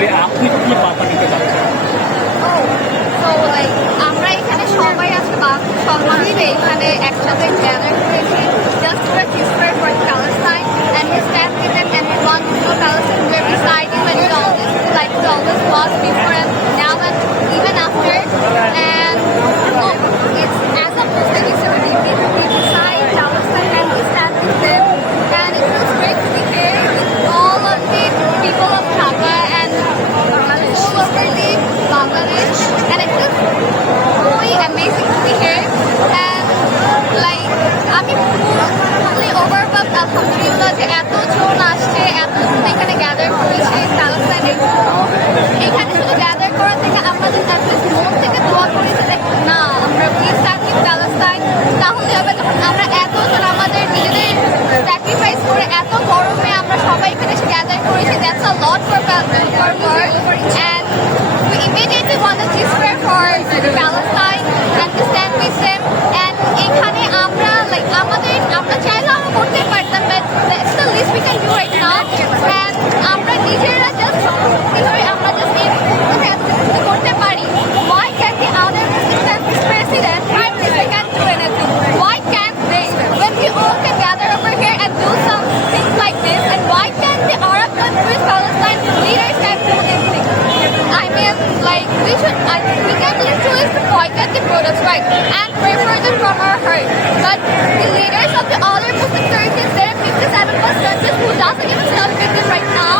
আসলে আপনি কি বার্তা দিতে চাচ্ছেন? আমরা এখানে সবাই আজকে সম্মানিত এখানে একসাথে গ্যাদার করেছি just for ceasefire for Palestine and we stand with them and we want to know Palestine where beside you and it always like it always was before and now and even after and look it's as a person it's a we beside Palestine and we stand with them and it feels great to be here with all of the people of Dhaka and all over the Bangladesh and it feels really amazing to be here and like আমি পুরোপুরি overwhelmed আলহামদুলিল্লাহ যে এতজন আসছে এতজন এখানে gather করেছে প্যালেস্টাইনের এখানে শুধু গ্যাদার করা থেকে আমাদের অ্যাটলিস্ট মন থেকে দোয়া করেছে যে না আমরা প্লিজ স্যাক্রিফাইস প্যালেস্টাইন তাহলে হবে যখন আমরা এতজন আমাদের নিজেদের স্যাক্রিফাইস করে এত গরমে আমরা সবাই এখানে এসে গ্যাদার করেছি that's a lot for world and we immediately want to ceasefire for Palestine and to stand with them and এখানে আমরা আমরা চাইলে আমরা করতে পারতাম but that's the least we can do right now and আমরা নিজেরা just কিভাবে আমরা just এই করতে পারি why can't the other Muslim countries president prime minister can do anything why can't they when we all can gather over here and do some things like this and why can't the Arab countries Palestine leaders can do anything I mean like we can literally boycott the products right and pray for them from our heart but the leaders of the other Muslim countries there are 57 plus countries who doesn't even celebrate them right now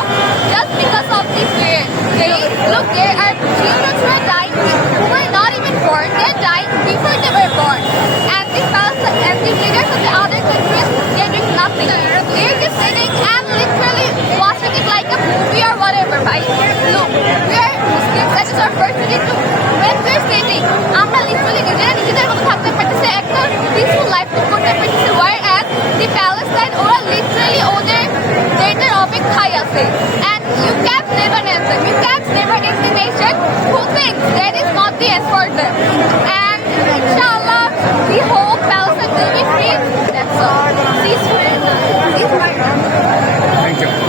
just because of this year they look there are children who are dying who were not even born they're dying before they were born and the leaders of the other countries they're doing nothing they're just sitting and literally watching it like a movie or whatever right look we are Muslims that is our first religion to when we're sitting আমরা literally নিজেদের মতো থাকতে পারতেছে একটা peaceful life lead করতে পারতেছে whereas the Palestine ওরা literally ওদের অপেক্ষায় আছে and you can